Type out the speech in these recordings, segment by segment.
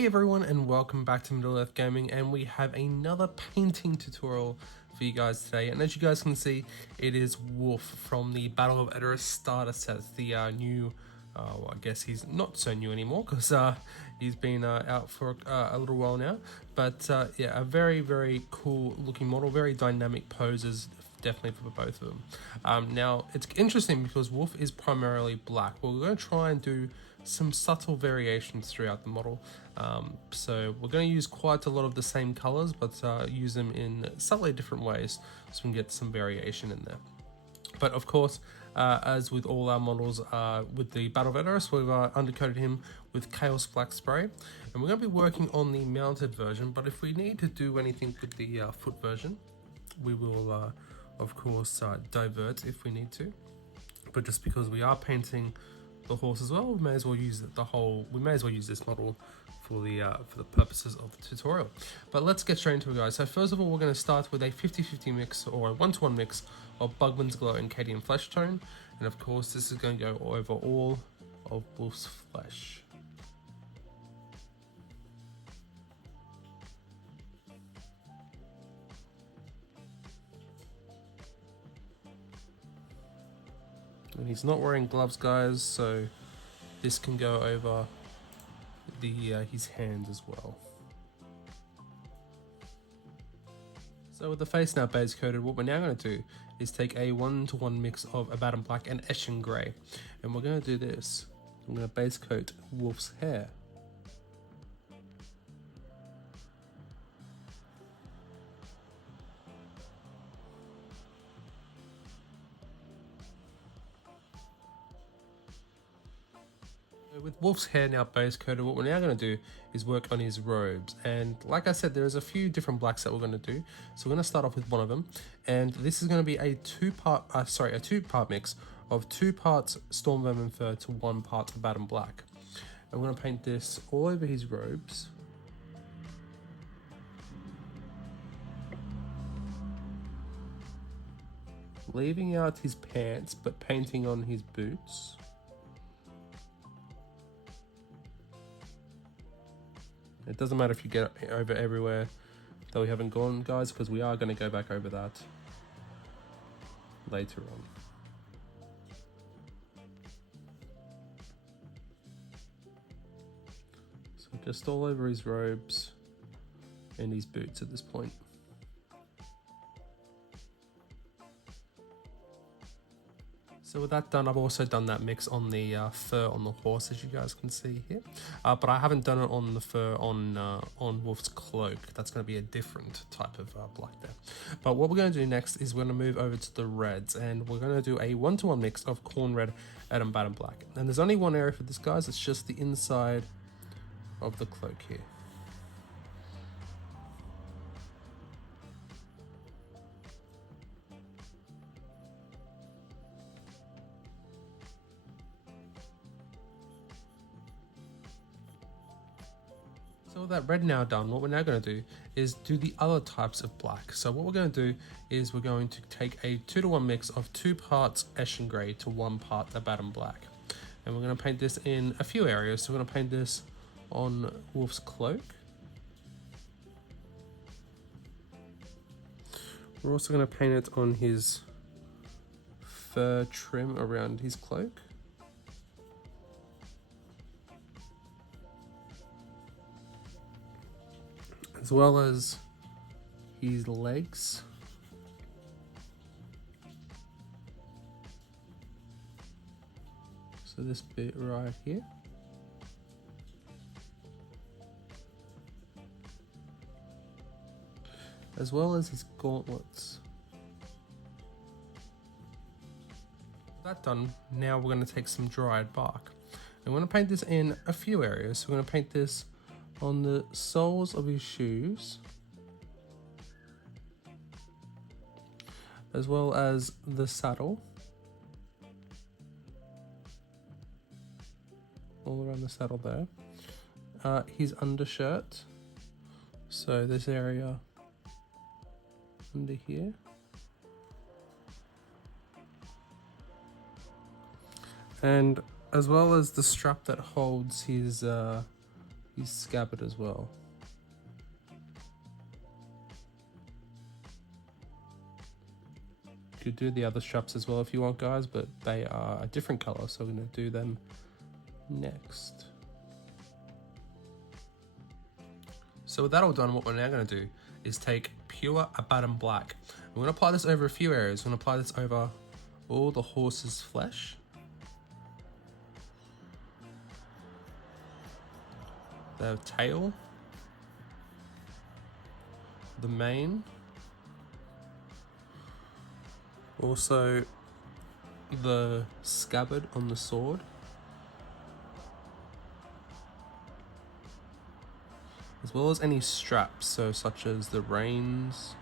Hey everyone, and welcome back to Middle Earth Gaming, and we have another painting tutorial for you guys today. And as you guys can see, it is Wulf from the Battle of Edoras starter set. It's the new, well, I guess he's not so new anymore because he's been out for a little while now. But yeah, a very cool looking model, very dynamic poses, definitely for both of them. Now it's interesting because Wulf is primarily black. Well, we're going to try and do some subtle variations throughout the model. So we're going to use quite a lot of the same colors, but use them in slightly different ways so we can get some variation in there. But of course, as with all our models, with the Battle of Edoras, we've undercoated him with Chaos Black Spray. And we're going to be working on the mounted version, but if we need to do anything with the foot version, we will of course divert if we need to. But just because we are painting the horse as well, we may as well use this model for the purposes of the tutorial. But let's get straight into it, guys. So first of all, we're going to start with a 50-50 mix or a 1-to-1 mix of Bugman's Glow and Cadian Flesh Tone, and of course this is going to go over all of Wulf's flesh. And he's not wearing gloves, guys, so this can go over the his hands as well. So with the face now base coated, what we're now going to do is take a 1-to-1 mix of Abaddon Black and Eshin Grey, and we're going to do this. I'm going to base coat Wulf's hair. With Wulf's hair now base coated, what we're now going to do is work on his robes. And like I said, there's a few different blacks that we're going to do. So we're going to start off with one of them. And this is going to be a two-part mix of 2 parts Storm Vermin Fur to 1 part Abaddon Black. And we're going to paint this all over his robes. Leaving out his pants, but painting on his boots. It doesn't matter if you get over everywhere that we haven't gone, guys, because we are going to go back over that later on. So just all over his robes and his boots at this point. So with that done, I've also done that mix on the fur on the horse, as you guys can see here. But I haven't done it on the fur on Wulf's cloak. That's going to be a different type of black there. But what we're going to do next is we're going to move over to the reds, and we're going to do a 1-to-1 mix of Corn Red and Abaddon Black. And there's only one area for this, guys. It's just the inside of the cloak here. So with that red now done, what we're now going to do is do the other types of black. So what we're going to do is we're going to take a 2-to-1 mix of 2 parts Eshin Grey to 1 part Abaddon Black. And we're going to paint this in a few areas. So we're going to paint this on Wulf's cloak. We're also going to paint it on his fur trim around his cloak. As well as his legs. So this bit right here. As well as his gauntlets. That done, now we're going to take some dried bark. And we're going to paint this in a few areas. So we're going to paint this on the soles of his shoes, as well as the saddle, all around the saddle there, his undershirt, so this area under here, and as well as the strap that holds his his scabbard as well. You could do the other straps as well if you want, guys, but they are a different color, so we're going to do them next. So with that all done, what we're now going to do is take pure Abaddon Black. We're going to apply this over a few areas. We're going to apply this over all the horse's flesh, the tail, the mane, also the scabbard on the sword, as well as any straps, so such as the reins,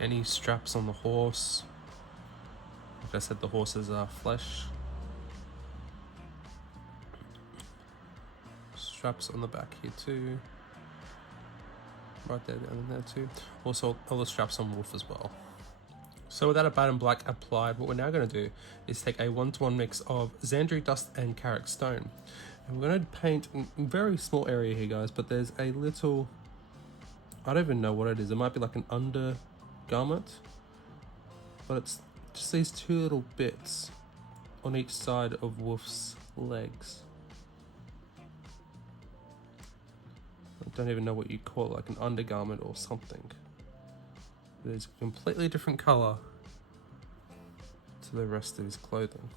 any straps on the horse. Like I said, the horse's flesh, straps on the back here too, right there, down there too. Also all the straps on Wulf as well. So with that Abaddon Black applied, what we're now going to do is take a 1-to-1 mix of Xandri Dust and Carrick Stone. And we're going to paint a very small area here, guys, but there's a little, I don't even know what it is. It might be like an undergarment, but it's just these two little bits on each side of Wulf's legs. I don't even know what you call it, like an undergarment or something. It is a completely different color to the rest of his clothing.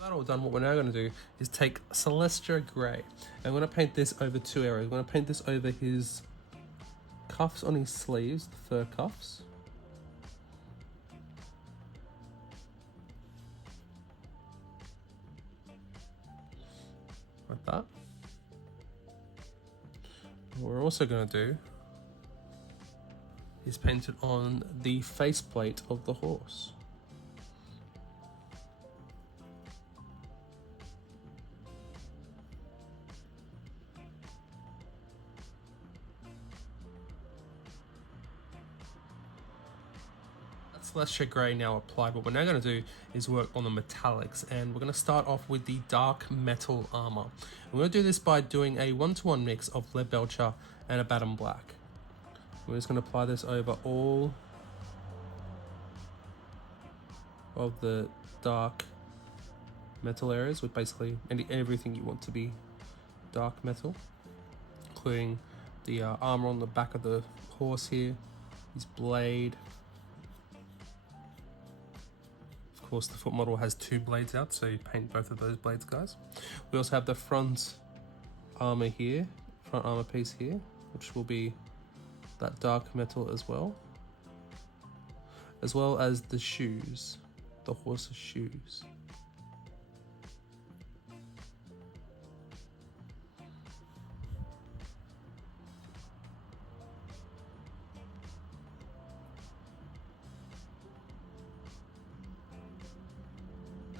That all done, what we're now going to do is take Celestia Grey. And I'm going to paint this over two areas. I'm going to paint this over his cuffs on his sleeves, the fur cuffs. Like that. What we're also going to do is paint it on the faceplate of the horse. Celestia Grey now applied. What we're now going to do is work on the metallics, and we're going to start off with the dark metal armor. We're going to do this by doing a 1-to-1 mix of Lead Belcher and Abaddon Black. We're just going to apply this over all of the dark metal areas, with basically everything you want to be dark metal, including the armor on the back of the horse here, his blade. Of course, the foot model has two blades out, so you paint both of those blades, guys. We also have the front armor here, front armor piece here, which will be that dark metal as well as the shoes, the horse's shoes.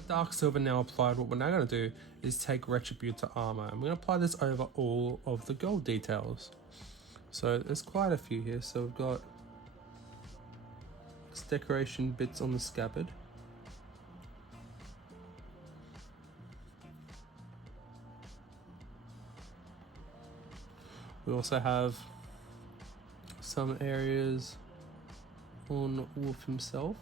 Dark silver now applied. What we're now going to do is take Retributor armor, and we're going to apply this over all of the gold details. So there's quite a few here. So we've got decoration bits on the scabbard, we also have some areas on Wulf himself.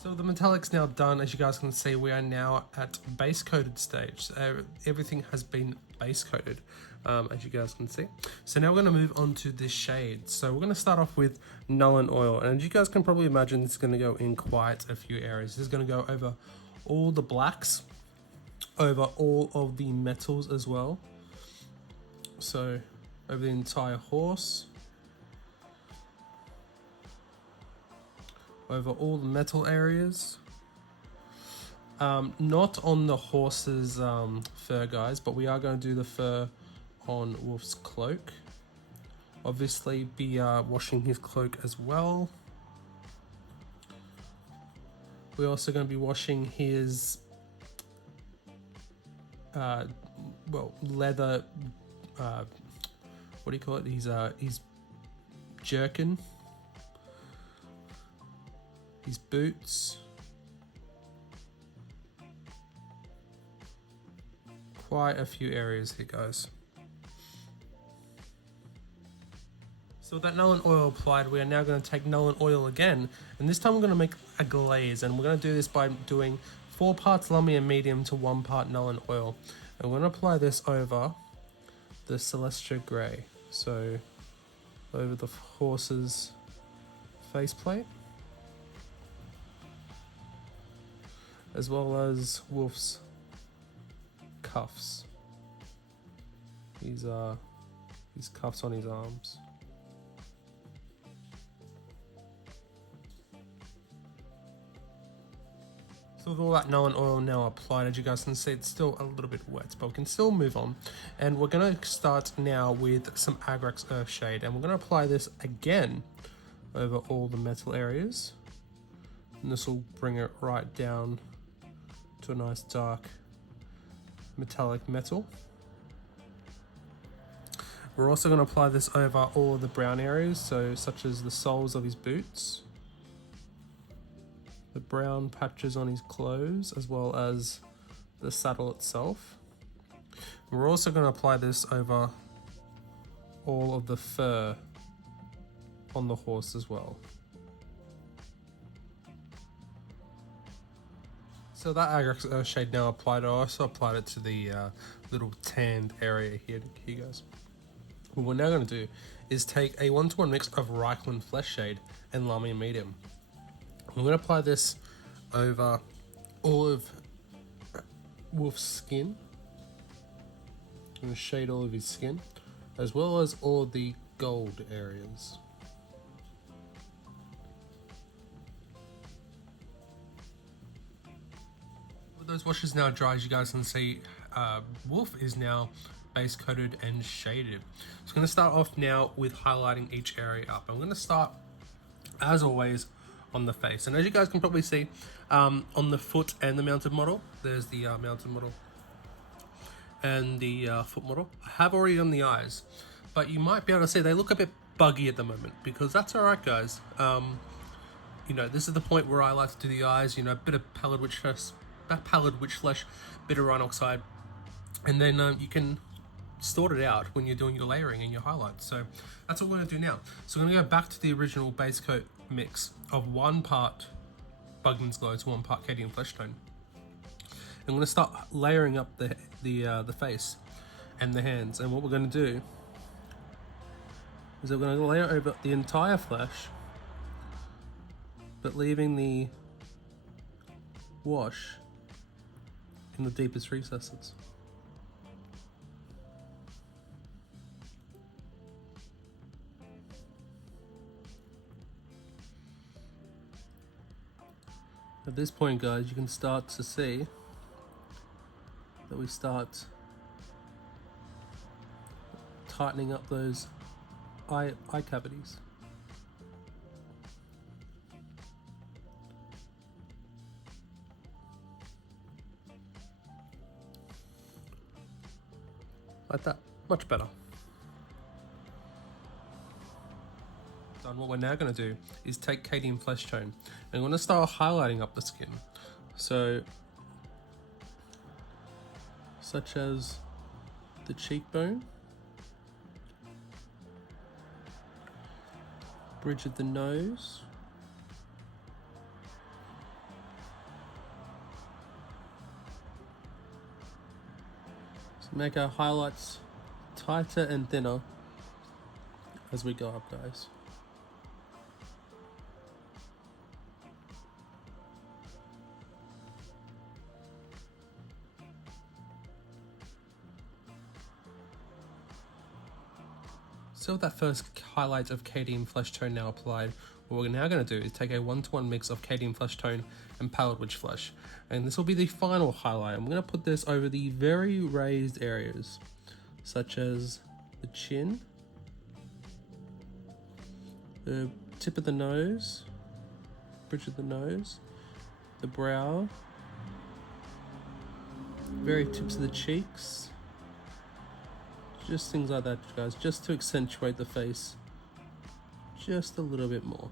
So the metallic's now done. As you guys can see, we are now at base coated stage. So everything has been base coated, as you guys can see. So now we're going to move on to the shades. So we're going to start off with Nuln Oil, and as you guys can probably imagine, this is going to go in quite a few areas. This is going to go over all the blacks, over all of the metals as well. So over the entire horse, over all the metal areas. Not on the horse's fur, guys, but we are going to do the fur on Wulf's cloak. Obviously be washing his cloak as well. We're also going to be washing his leather, what do you call it? His jerkin, his boots, quite a few areas here, guys. So with that Nuln oil applied, we are now going to take Nuln oil again, and this time we're going to make a glaze, and we're going to do this by doing 4 parts Lummy and Medium to 1 part Nuln oil. And we're going to apply this over the Celestia Grey, so over the horse's faceplate, as well as Wulf's cuffs. These are his cuffs on his arms. So with all that Nuln oil now applied, as you guys can see, it's still a little bit wet, but we can still move on. And we're going to start now with some Agrax Earthshade, and we're going to apply this again over all the metal areas. And this will bring it right down to a nice dark metallic metal. We're also going to apply this over all of the brown areas, so such as the soles of his boots, the brown patches on his clothes, as well as the saddle itself. We're also going to apply this over all of the fur on the horse as well. So that Agrax shade now applied, I also applied it to the little tanned area here, guys. What we're now going to do is take a 1-to-1 mix of Reikland Flesh Shade and Lummy Medium. I'm going to apply this over all of Wulf's skin. I'm going to shade all of his skin, as well as all the gold areas. With those washes now dry, as you guys can see, Wulf is now base coated and shaded. So I'm going to start off now with highlighting each area up. I'm going to start, as always, on the face, and as you guys can probably see, on the foot and the mounted model, there's the mounted model and the foot model. I have already done the eyes, but you might be able to see they look a bit buggy at the moment, because that's all right, guys. You know, this is the point where I like to do the eyes. You know, a bit of pallid witch flesh, bit of rhine oxide, and then you can sort it out when you're doing your layering and your highlights. So that's what we're going to do now. So we're going to go back to the original base coat mix of 1 part Bugman's Glow to 1 part Cadian Flesh Tone. I'm going to start layering up the face and the hands, and what we're going to do is we're going to layer over the entire flesh, but leaving the wash in the deepest recesses. At this point, guys, you can start to see that we start tightening up those eye cavities. Like that, much better. And what we're now going to do is take Cadian Flesh Tone, and I'm going to start highlighting up the skin. So, such as the cheekbone, bridge of the nose, so make our highlights tighter and thinner as we go up, guys. So with that first highlight of Cadian Flesh Tone now applied, what we're now going to do is take a 1-to-1 mix of Cadian Flesh Tone and Pallid Witch Flesh. And this will be the final highlight. I'm going to put this over the very raised areas, such as the chin, the tip of the nose, bridge of the nose, the brow, very tips of the cheeks, just things like that, guys, just to accentuate the face just a little bit more.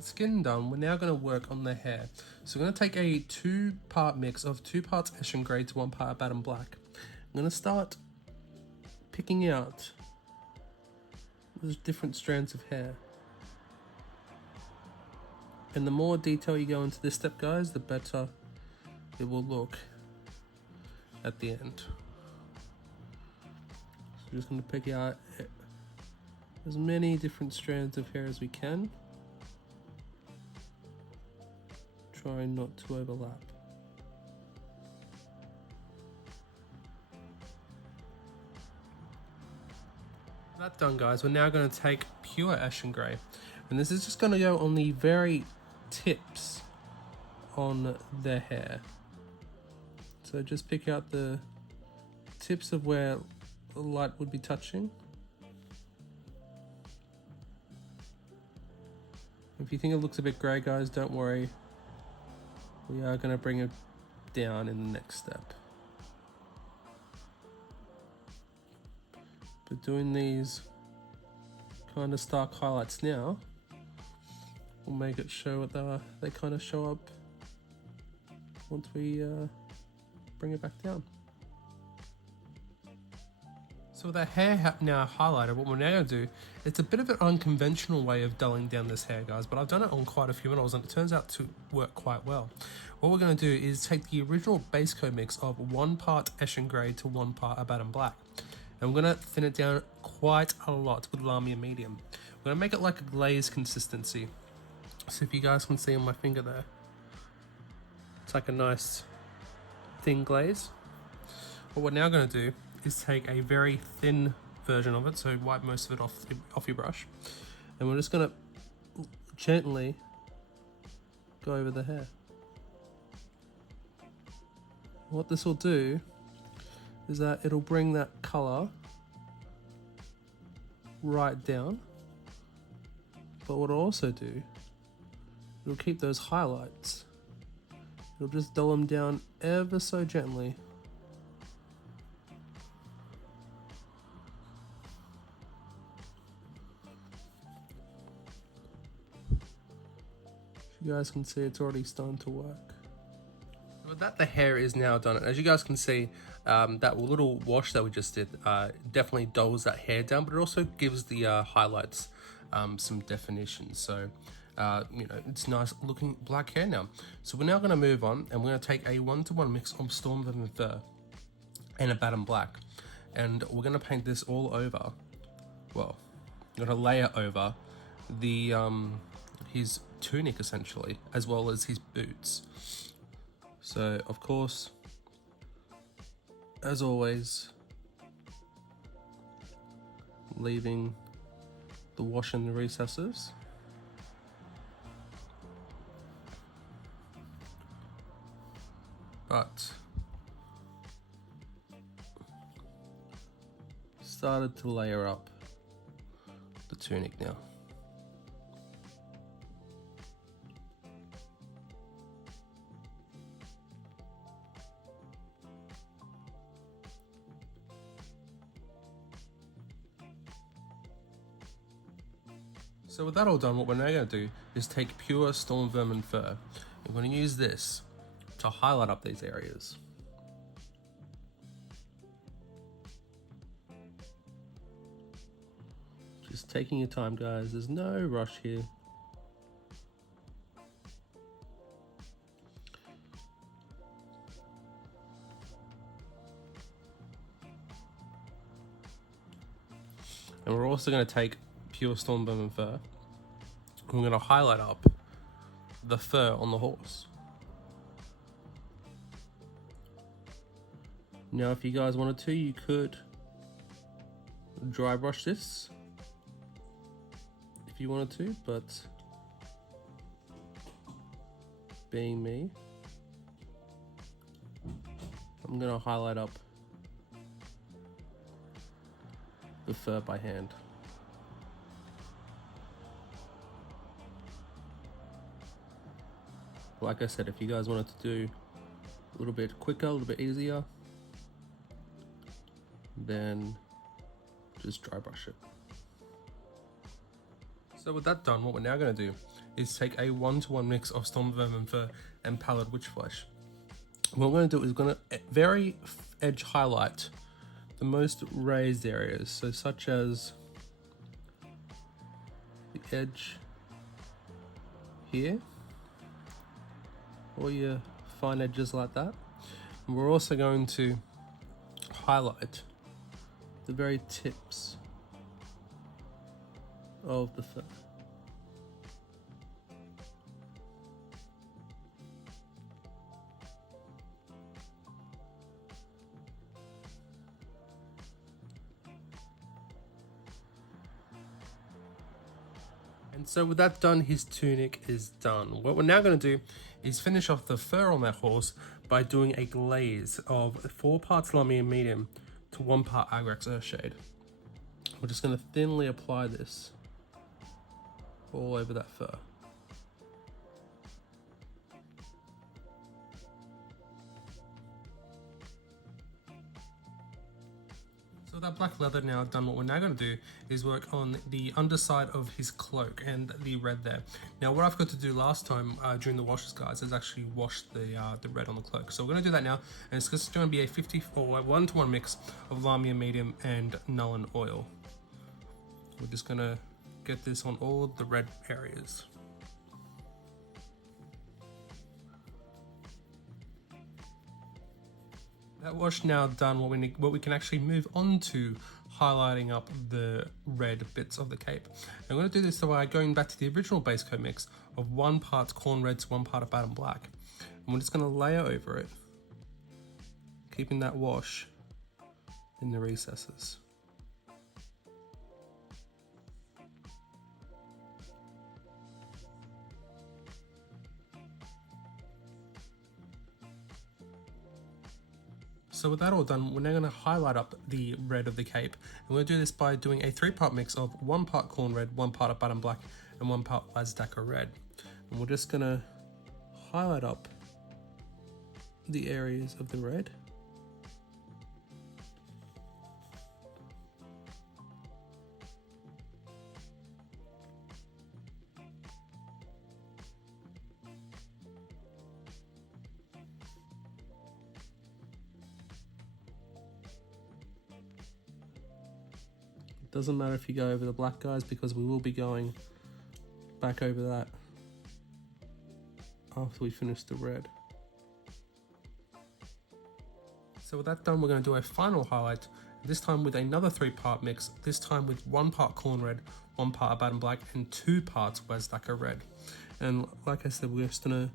Skin done, we're now going to work on the hair. So we're going to take a 2-part mix of 2 parts Ashen Grey to 1 part Batten Black. I'm going to start picking out those different strands of hair. And the more detail you go into this step, guys, the better it will look at the end. So we're just going to pick out as many different strands of hair as we can. Trying not to overlap. That's done, guys. We're now going to take pure Ashen Grey, and this is just going to go on the very tips on their hair. So just pick out the tips of where the light would be touching. If you think it looks a bit grey, guys, don't worry. We are going to bring it down in the next step. But doing these kind of stark highlights now will make it show what they kind of show up once we bring it back down. So with our hair now highlighted, what we're now going to do, it's a bit of an unconventional way of dulling down this hair, guys, but I've done it on quite a few models and it turns out to work quite well. What we're going to do is take the original base coat mix of 1 part Ashen Grey to 1 part Batten Black, and we're going to thin it down quite a lot with Lamia Medium. We're going to make it like a glaze consistency. So if you guys can see on my finger there, it's like a nice thin glaze. What we're now going to do is take a very thin version of it, so wipe most of it off your brush, and we're just going to gently go over the hair. What this will do is that it'll bring that colour right down, but what it'll also do, it'll keep those highlights, it'll just dull them down ever so gently. You guys can see it's already starting to work. With that, the hair is now done. As you guys can see, that little wash that we just did definitely dulls that hair down, but it also gives the highlights some definition. So, you know, it's nice looking black hair now. So we're now going to move on, and we're going to take a 1-to-1 mix of Storm Venom Fur and a Batten Black, and we're going to paint this all over. Well, we're going to layer over the his tunic essentially, as well as his boots. So of course, as always, leaving the wash in the recesses. But started to layer up the tunic now. So with that all done, what we're now going to do is take pure Storm Vermin Fur. We're going to use this to highlight up these areas. Just taking your time, guys. There's no rush here. And we're also going to take pure Storm Vermin Fur. We're going to highlight up the fur on the horse. Now, if you guys wanted to, you could dry brush this if you wanted to, but being me, I'm going to highlight up the fur by hand. like I said, if you guys wanted to do a little bit quicker, a little bit easier, then just dry brush it. So with that done, what we're now going to do is take a 1-to-1 mix of Storm Vermin Fur and Pallid Witch Flesh. What we're going to do is going to very edge highlight the most raised areas, so such as the edge here, all your fine edges like that. And we're also going to highlight the very tips of the fur. And so with that done, his tunic is done. What we're now going to do is finish off the fur on that horse by doing a glaze of 4 parts Lamia medium to 1 part Agrex Earthshade. We're just going to thinly apply this all over that fur. So with that black leather now done, what we're now going to do is work on the underside of his cloak and the red there. Now what I've got to do last time during the washes, guys, is actually wash the red on the cloak. So we're going to do that now, and it's just going to be a 1-to-1 mix of Lamia medium and Nuln oil. We're just going to get this on all the red areas. That wash now done, what we can actually move on to highlighting up the red bits of the cape. I'm going to do this by going back to the original base coat mix of 1 part corn red to 1 part of Baden black. And we're just going to layer over it, keeping that wash in the recesses. So with that all done, we're now going to highlight up the red of the cape. And we're going to do this by doing a 3-part mix of 1 part corn red, 1 part of Baden black, and 1 part Lazdaka red. And we're just going to highlight up the areas of the red. Doesn't matter if you go over the black, guys, because we will be going back over that after we finish the red. So with that done, we're going to do a final highlight, this time with another 3-part mix, this time with 1 part corn red, 1 part of Baden black, and 2 parts Lazdaka red. And like I said, we're just going to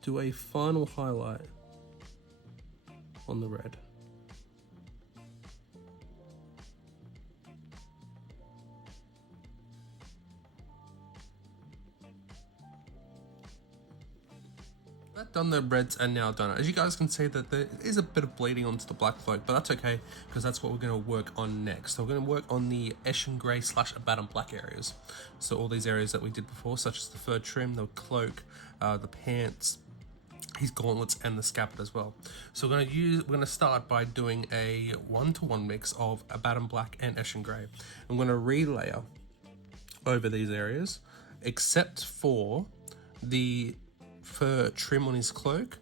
do a final highlight on the red. That done, the reds are now done. As you guys can see, that there is a bit of bleeding onto the black cloak, but that's okay because that's what we're going to work on next. So we're going to work on the Eshin Grey / Baden black areas. So all these areas that we did before, such as the fur trim, the cloak, the pants, his gauntlets, and the scabbard as well. So we're going to start by doing a 1-to-1 mix of a Baden black and Eshin Grey. I'm going to relayer over these areas, except for the fur trim on his cloak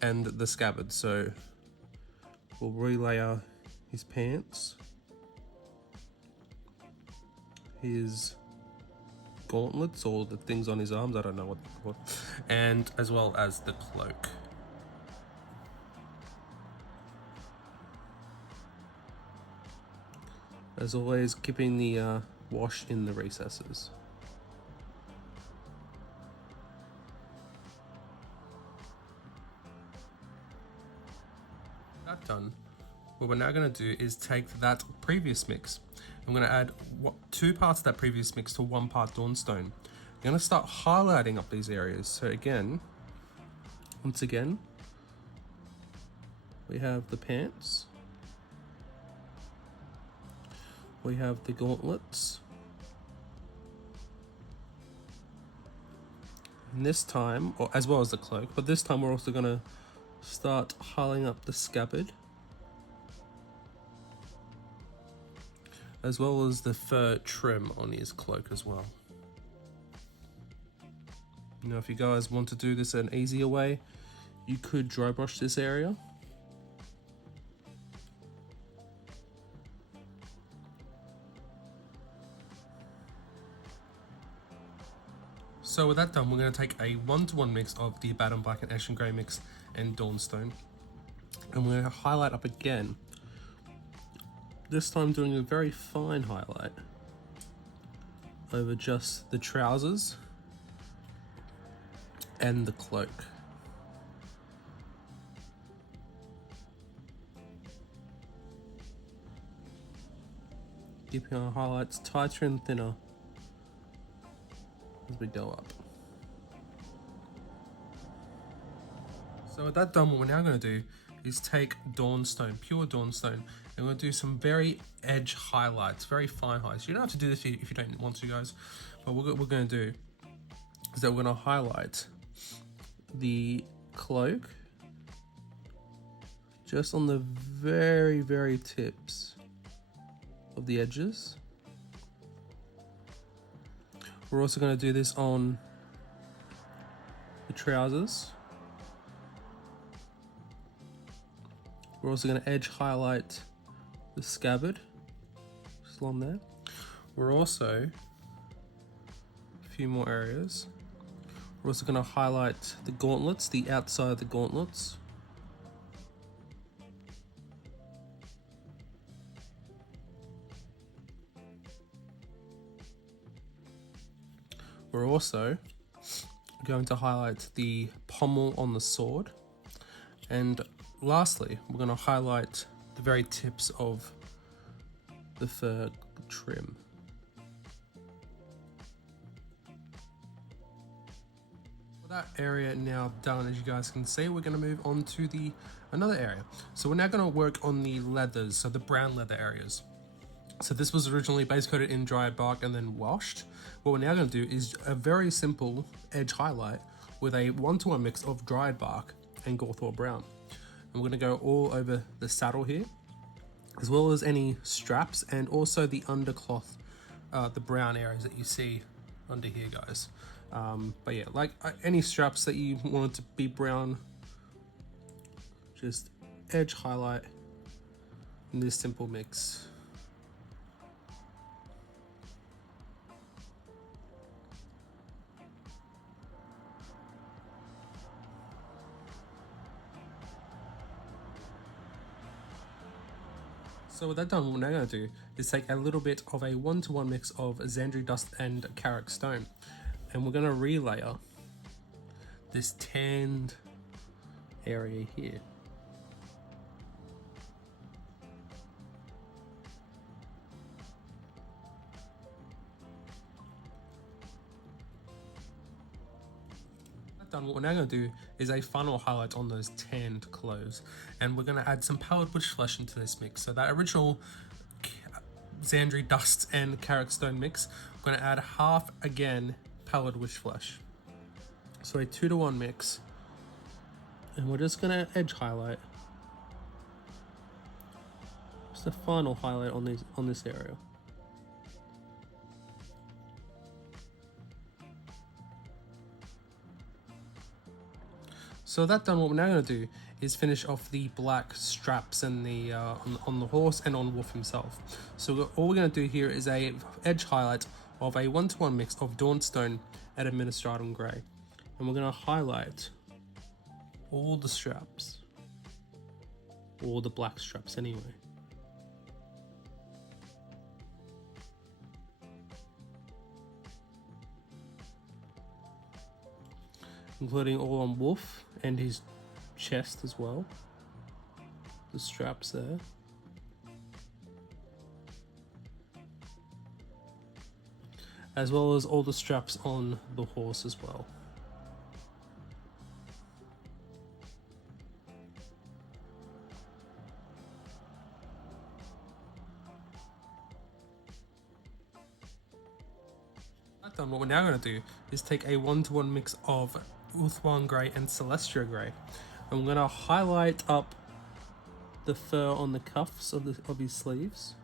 and the scabbard. So we'll relayer his pants, his gauntlets, or the things on his arms, I don't know what they're called, and as well as the cloak. As always, keeping the wash in the recesses. That done, what we're now going to do is take that previous mix. I'm going to add 2 parts of that previous mix to 1 part Dawnstone. I'm going to start highlighting up these areas. So again, once again, we have the pants, we have the gauntlets, And this time, or as well as the cloak, but this time we're also going to start highlighting up the scabbard, as well as the fur trim on his cloak as well. Now if you guys want to do this an easier way, you could dry brush this area. So with that done, we're going to take a 1-to-1 mix of the Abaddon Black and Ashen Grey mix and Dawnstone, and we're going to highlight up again. This time doing a very fine highlight over just the trousers and the cloak. Keeping our highlights tighter and thinner as we go up. So with that done, what we're now going to do is take Dawnstone, pure Dawnstone, and we're going to do some very edge highlights, very fine highlights. You don't have to do this if you don't want to, guys, but what we're going to do is that we're going to highlight the cloak just on the very tips of the edges. We're also going to do this on the trousers. We're also going to edge highlight the scabbard just along there. We're also, a few more areas, we're also going to highlight the gauntlets, the outside of the gauntlets. We're also going to highlight the pommel on the sword. And lastly, we're going to highlight the very tips of the fur trim. With that area now done, as you guys can see, we're going to move on to another area. So we're now going to work on the leathers, so the brown leather areas. So this was originally base coated in dried bark and then washed. What we're now going to do is a very simple edge highlight with a 1-to-1 mix of dried bark and Gawthor brown. And we're going to go all over the saddle here, as well as any straps and also the undercloth, the brown areas that you see under here, guys. But yeah, like any straps that you want it to be brown, just edge highlight in this simple mix. So with that done, what we're now going to do is take a little bit of a 1-to-1 mix of Xandri Dust and Karak Stone, and we're going to relayer this tanned area here. Done, what we're now going to do is a final highlight on those tanned clothes, and we're going to add some pallid witch flesh into this mix. So that original Xandri Dust and Karak Stone mix, we're going to add half again pallid witch flesh. So a 2-to-1 mix, and we're just going to edge highlight, just a final highlight on this area. So that done, what we're now going to do is finish off the black straps and the on the horse and on Wulf himself. So all we're going to do here is a edge highlight of a 1-to-1 mix of Dawnstone and Administratum Grey, and we're going to highlight all the straps, all the black straps anyway. Including all on Wulf and his chest as well. The straps there. As well as all the straps on the horse as well. Done, what we're now going to do is take a 1-to-1 mix of Ulthuan Grey and Celestia Grey, and we're going to highlight up the fur on the cuffs of his sleeves.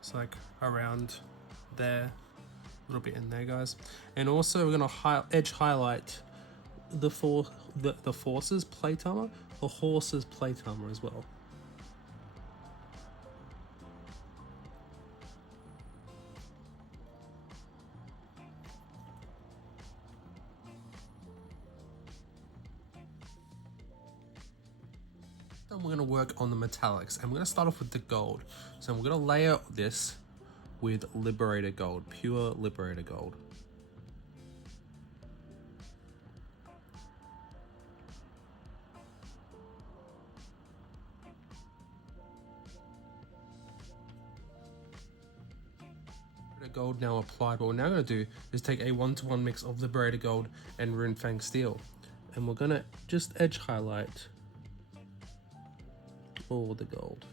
It's like around there, a little bit in there, guys. And also we're going to edge highlight the force's plate armor, the horse's plate armor as well. Then we're going to work on the metallics, and we're going to start off with the gold. So we're going to layer this with Liberator Gold, pure Liberator Gold. Gold now applied. What we're now going to do is take a 1-to-1 mix of Liberator Gold and Runefang Steel, and we're going to just edge highlight all the gold.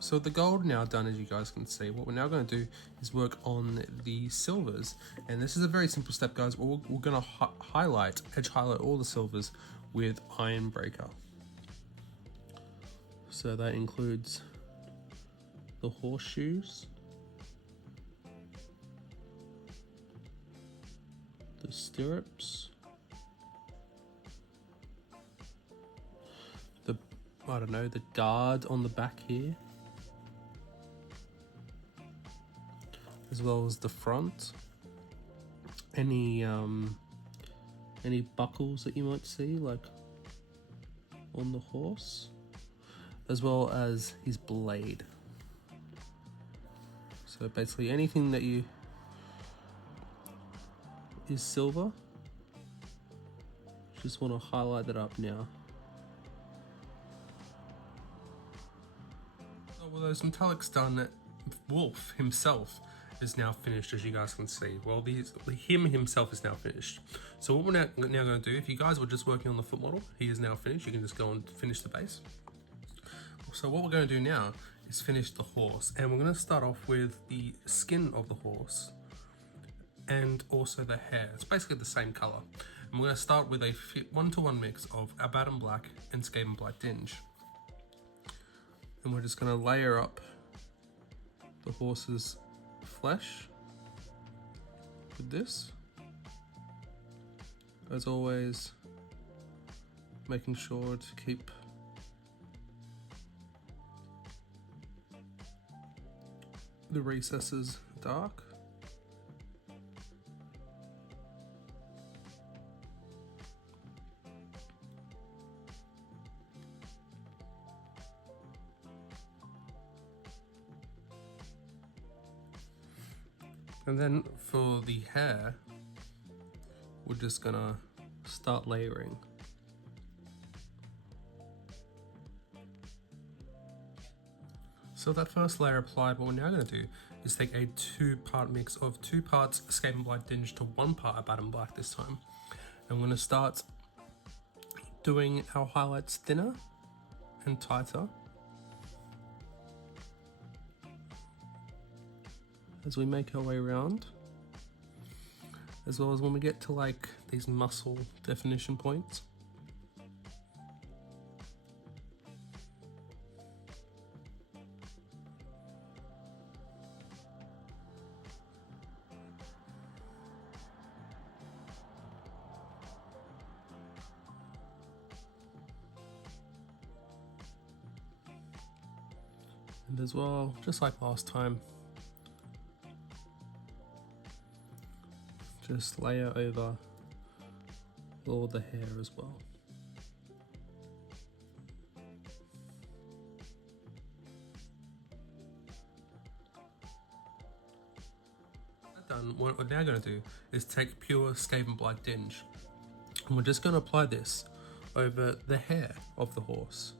So the gold now done, as you guys can see, what we're now going to do is work on the silvers. And this is a very simple step, guys. We're going to edge highlight all the silvers with Ironbreaker. So that includes the horseshoes, the stirrups, the guard on the back here, as well as the front, any buckles that you might see like on the horse, as well as his blade. So basically anything that is silver, just want to highlight that up now. So with those metallics done, Wulf himself is now finished, as you guys can see. Well, him himself is now finished. So what we're now going to do, if you guys were just working on the foot model, he is now finished. You can just go and finish the base. So what we're going to do now is finish the horse, and we're going to start off with the skin of the horse and also the hair. It's basically the same color. And we're going to start with a 1-to-1 mix of Abaddon Black and Skaven Black Dinge. And we're just going to layer up the horse's flesh with this, as always making sure to keep the recesses dark. And then for the hair, we're just gonna start layering. So that first layer applied, what we're now gonna do is take a 2-part mix of 2 parts Skaven Black Dinge to 1 part Abaddon Black this time. And we're gonna start doing our highlights thinner and tighter, as we make our way around, as well as when we get to like these muscle definition points. And as well, just like last time, just layer over all the hair as well. Done. What we're now going to do is take pure Skaven Black Dinge, and we're just going to apply this over the hair of the horse.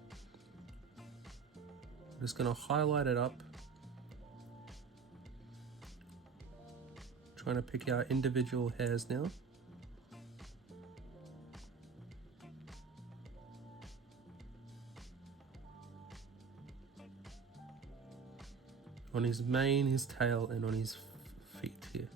I'm just going to highlight it up, trying to pick out individual hairs now. on his mane, his tail, and on his feet here.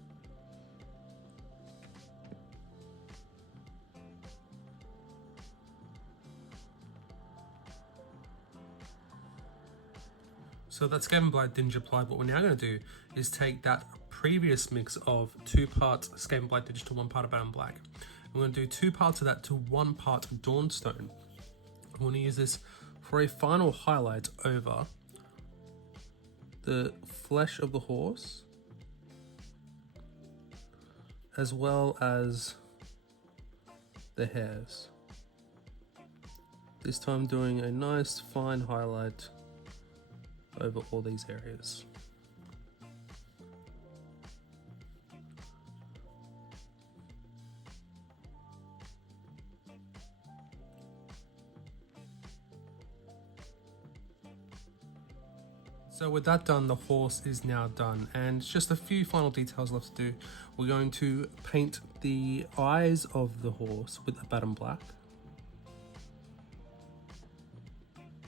So that Skaven Blight didn't apply. What we're now going to do is take that previous mix of 2 parts Skaven Blight Digi to 1 part of Adam Black. We're going to do 2 parts of that to 1 part Dawnstone. I'm going to use this for a final highlight over the flesh of the horse, as well as the hairs. This time doing a nice fine highlight over all these areas. So with that done, the horse is now done, and just a few final details left to do. We're going to paint the eyes of the horse with a Batten Black.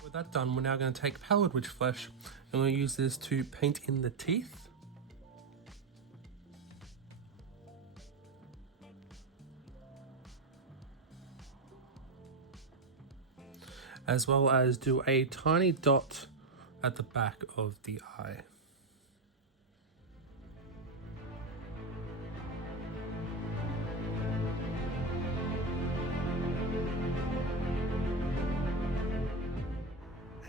With that done, we're now going to take Pallid Witch Flesh, and we're going to use this to paint in the teeth. As well as do a tiny dot at the back of the eye.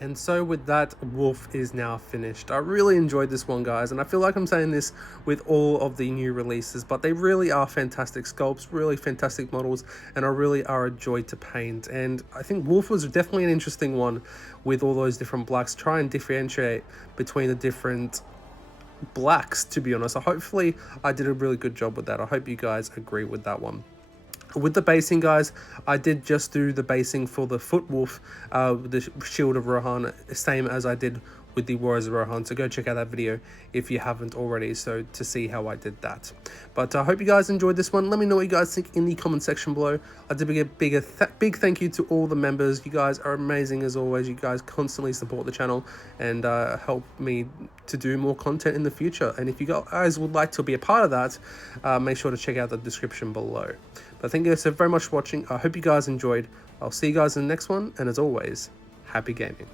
And so with that, Wulf is now finished. I really enjoyed this one, guys, and I feel like I'm saying this with all of the new releases, but they really are fantastic sculpts, really fantastic models, and I really are a joy to paint. And I think Wulf was definitely an interesting one with all those different blacks, try and differentiate between the different blacks, to be honest. So hopefully I did a really good job with that. I hope you guys agree with that one. With the basing, guys, I did just do the basing for the Foot Wolf, the Shield of Rohan, same as I did with the Warriors of Rohan. So go check out that video if you haven't already, so to see how I did that. But I hope you guys enjoyed this one. Let me know what you guys think in the comment section below. I did a big thank you to all the members. You guys are amazing as always. You guys constantly support the channel and help me to do more content in the future. And if you guys would like to be a part of that, make sure to check out the description below. But thank you guys so very much for watching. I hope you guys enjoyed. I'll see you guys in the next one, and as always, happy gaming.